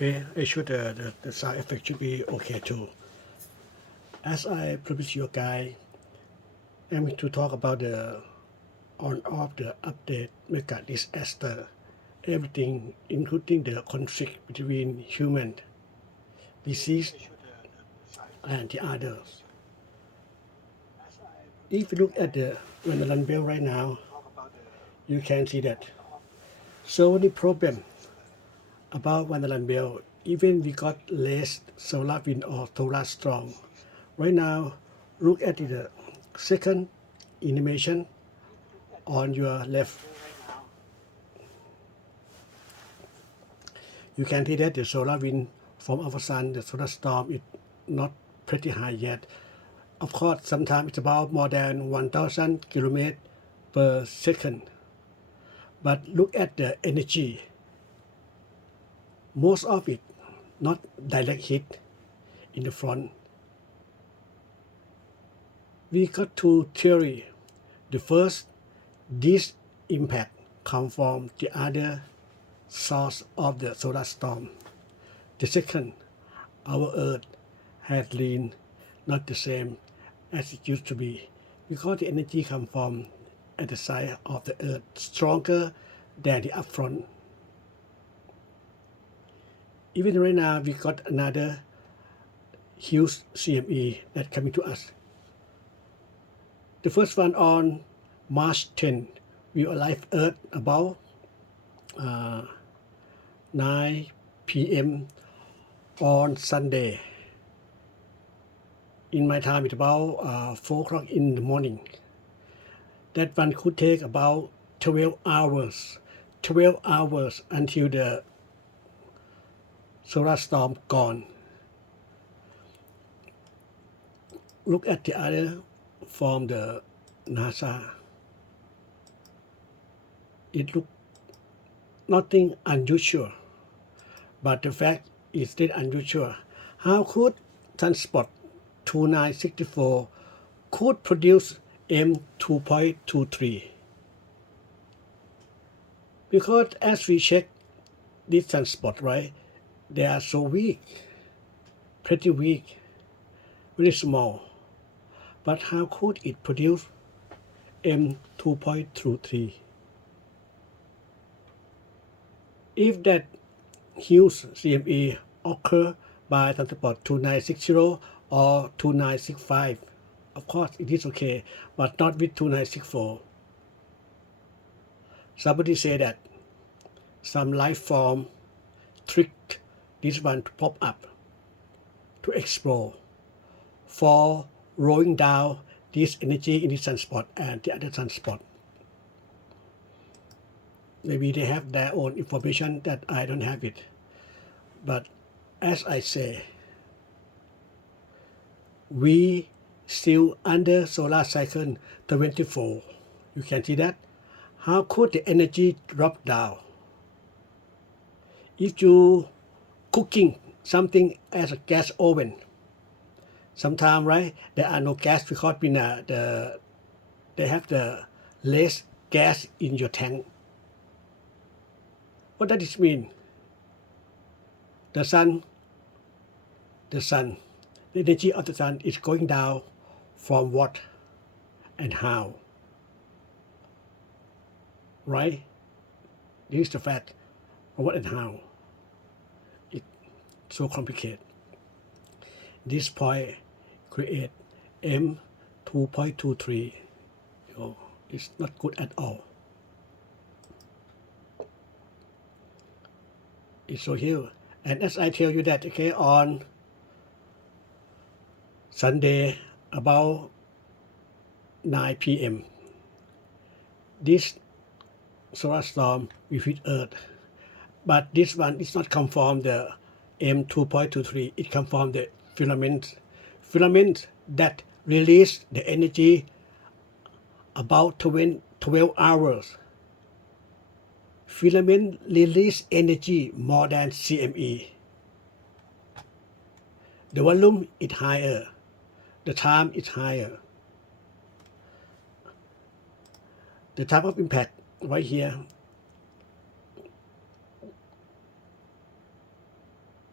Okay, I should the sound effect should be okay too. As I promised you guys, I'm going to talk about the on off the update mega disaster, everything including the conflict between human, disease, and the others. If you look at the Venezuelan bill right now, you can see that so many problems about Venezuelan bill. Even we got less solar wind or solar storm. Right now, look at the second animation on your left. You can see that the solar wind from our sun, the solar storm is not pretty high yet. Of course, sometimes it's about more than 1,000 kilometers per second. But look at the energy. Most of it not direct hit in the front. We got two theory. The first, this impact come from the other source of the solar storm. The second, our Earth has leaned not the same as it used to be because the energy come from at the side of the Earth stronger than the upfront. Even right now, we got another huge CME that coming to us. The first one on March 10, we arrive Earth about 9 p.m. on Sunday. In my time, it's about 4 o'clock in the morning. That one could take about 12 hours. 12 hours until the solar storm gone. Look at the other from the NASA. It looks nothing unusual, but the fact is still unusual. How could transport 2964 could produce M2.23? Because as we check this transport, right, they are so weak, pretty weak, very small. But how could it produce M2.23? If that huge CME occur by transport 2960 or 2965, of course it is okay, but not with 2964. Somebody say that some life form tricked this one to pop up, to explore, for rolling down this energy in this transport and the other transport. Maybe they have their own information that I don't have it. But as I say, we still under solar cycle 24. You can see that. How could the energy drop down? If you cooking something as a gas oven, sometimes, right, there are no gas because they have the less gas in your tank. What does this mean? The energy of the sun is going down from what and how? Right? This is the fact of what and how. It's so complicated. This point create M2.23. It's not good at all. It's so here. And as I tell you that, okay, on Sunday about 9 p.m., this solar storm will hit Earth. But this one is not come from the M2.23. It come from the filament that release the energy about 12 hours. Filament release energy more than CME. The volume is higher. The time is higher. The type of impact right here.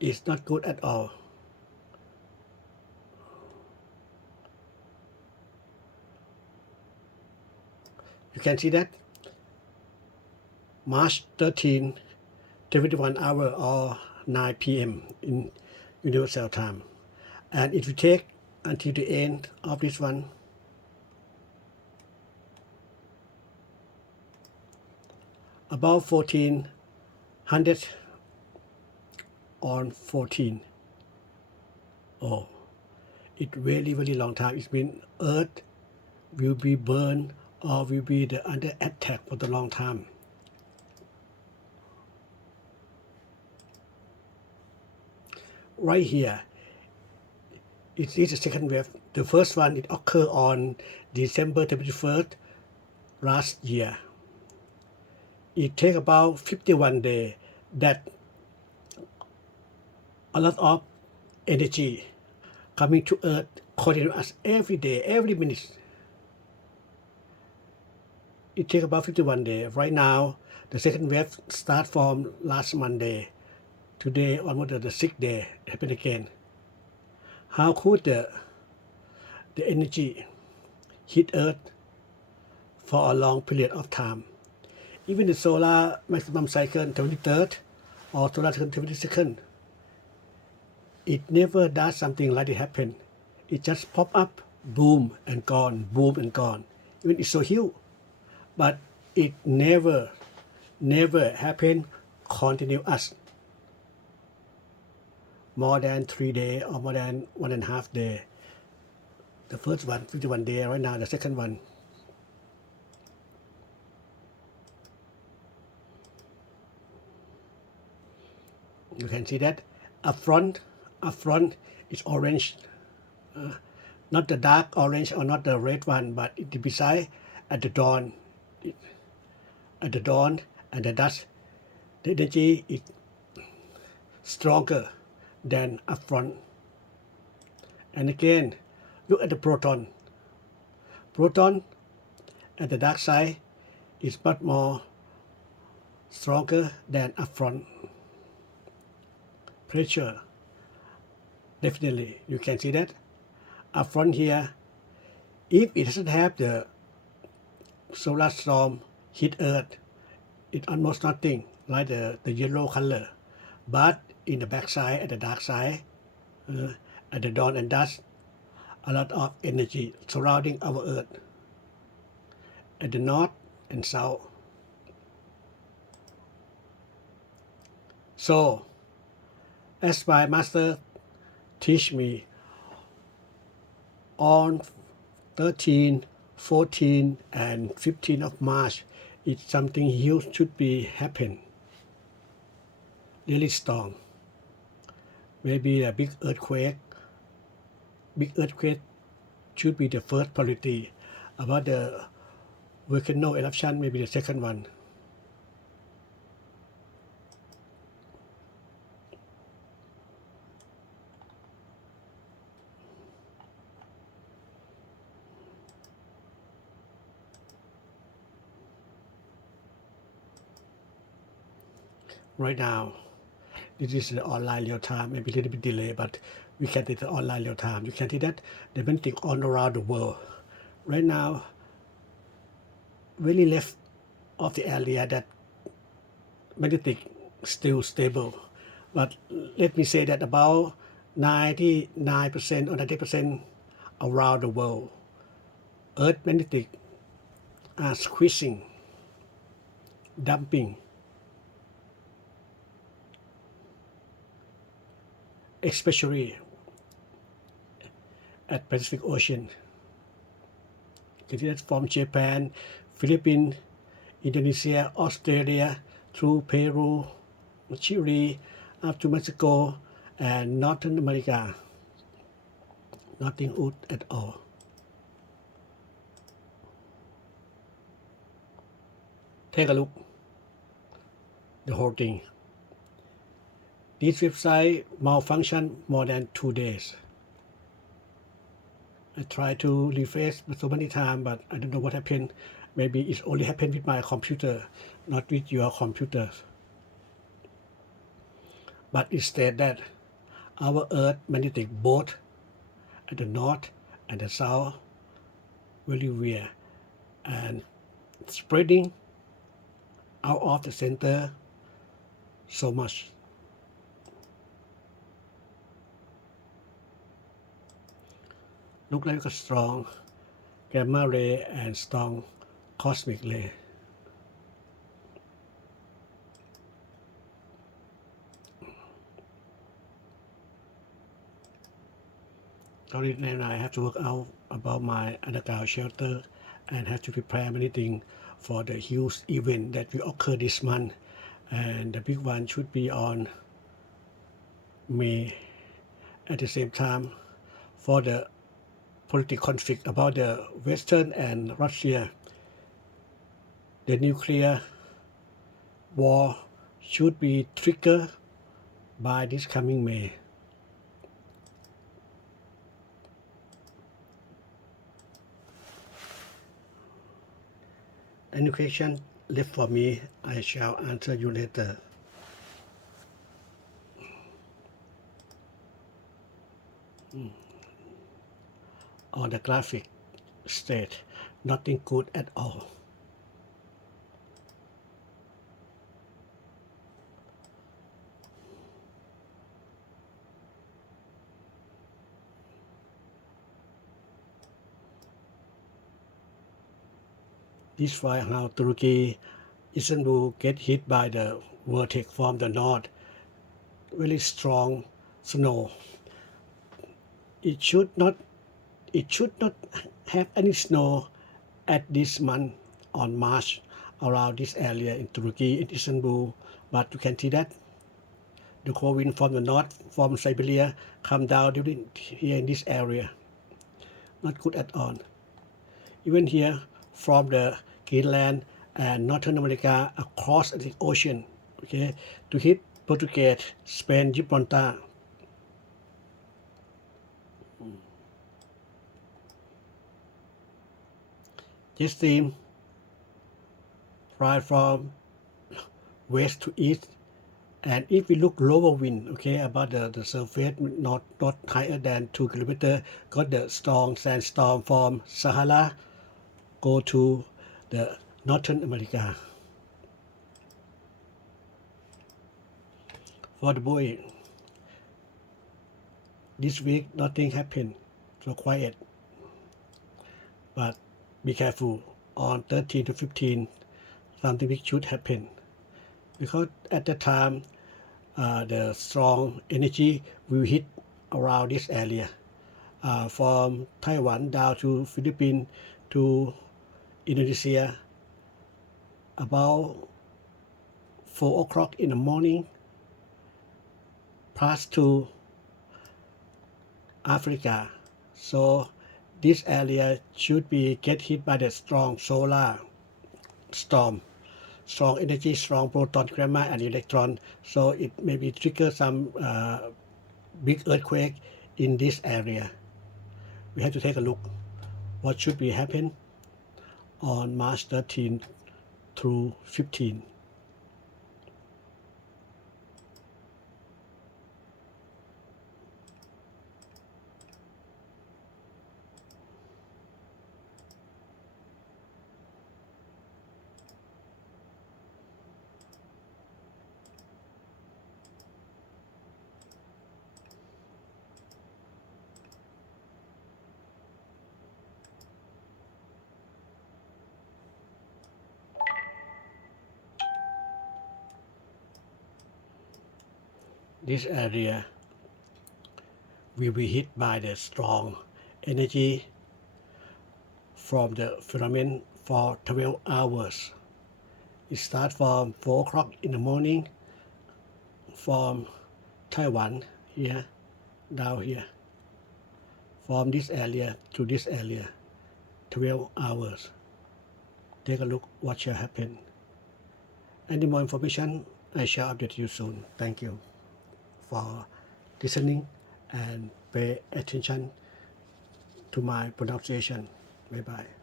is not good at all. You can see that March 13, 21 hour or 9 p.m. in Universal Time. And if you take until the end of this one, about 1400 on 14. Oh, it's really, really long time. It means Earth will be burned or will be under attack for the long time. Right here, it is the second wave. The first one, it occurred on December 31st last year. It takes about 51 days that a lot of energy coming to Earth, calling us every day, every minute. It takes about 51 days. Right now, the second wave starts from last Monday. Today, almost the 6th day, happened again. How could the energy hit Earth for a long period of time? Even the solar maximum cycle 23rd or solar cycle 22nd, it never does something like it happen. It just pop up, boom and gone, boom and gone. Even it's so huge, but it never happen continuous more than 3 days or more than 1.5 days. The first one, 51 days right now, the second one. You can see that up front is orange, not the dark orange or not the red one, but it beside at the dawn. At the dawn and the dusk, the energy is stronger than up front. And again, look at the proton. Proton at the dark side is much more stronger than up front. Pressure, definitely, you can see that. Up front here, if it doesn't have the solar storm hit Earth, it's almost nothing, like the yellow color. But in the back side, at the dark side, at the dawn and dusk, a lot of energy surrounding our Earth, at the north and south. So, as my master teach me, on 13, 14, and 15 of March, it's something huge should be happen. Really strong. Maybe a big earthquake. Big earthquake should be the first priority. About the volcano eruption, maybe the second one. Right now, this is the online real time, maybe a little bit delay, but we can see the online real time. You can see that the magnetic all around the world. Right now, very left of the area that magnetic still stable. But let me say that about 99% or 90% around the world, Earth magnetic are squeezing, dumping, especially at Pacific Ocean. You can see that from Japan, Philippines, Indonesia, Australia, through Peru, Chile, up to Mexico, and Northern America. Nothing good at all. Take a look, the whole thing. This website malfunctioned more than 2 days. I tried to refresh so many times, but I don't know what happened. Maybe it only happened with my computer, not with your computer. But it said that our Earth magnetic both at the north and the south very weird and spreading out of the center so much. Look like a strong gamma ray and strong cosmic ray. Sorry, then I have to work out about my underground shelter and have to prepare many things for the huge event that will occur this month. And the big one should be on May. At the same time, for the political conflict about the Western and Russia, the nuclear war should be triggered by this coming May. Any question left for me, I shall answer you later. On the graphic state, nothing good at all. This is why how Turkey, Istanbul get hit by the vortex from the north, very strong snow. It should not have any snow at this month on March around this area in Turkey, in Istanbul, but you can see that the cold wind from the north, from Siberia, come down here in this area. Not good at all. Even here from the Greenland and Northern America across the ocean, okay, to hit Portuguese, Spain, Gibraltar. Jet stream fly from west to east, and if we look lower wind, okay, about the surface not higher than 2 kilometers, got the strong sandstorm from Sahara go to the Northern America. For the buoy, this week nothing happened, so quiet. But be careful, on 13 to 15, something big should happen. Because at the time, the strong energy will hit around this area. From Taiwan down to Philippines to Indonesia, about 4 o'clock in the morning, pass to Africa. So this area should be get hit by the strong solar storm, strong energy, strong proton, gamma, and electron. So it maybe trigger some big earthquake in this area. We have to take a look what should be happen on March 13 through 15. This area will be hit by the strong energy from the firmament for 12 hours. It starts from 4 o'clock in the morning from Taiwan here, down here, from this area to this area, 12 hours. Take a look what shall happen. Any more information, I shall update you soon. Thank you for listening and pay attention to my pronunciation. Bye bye.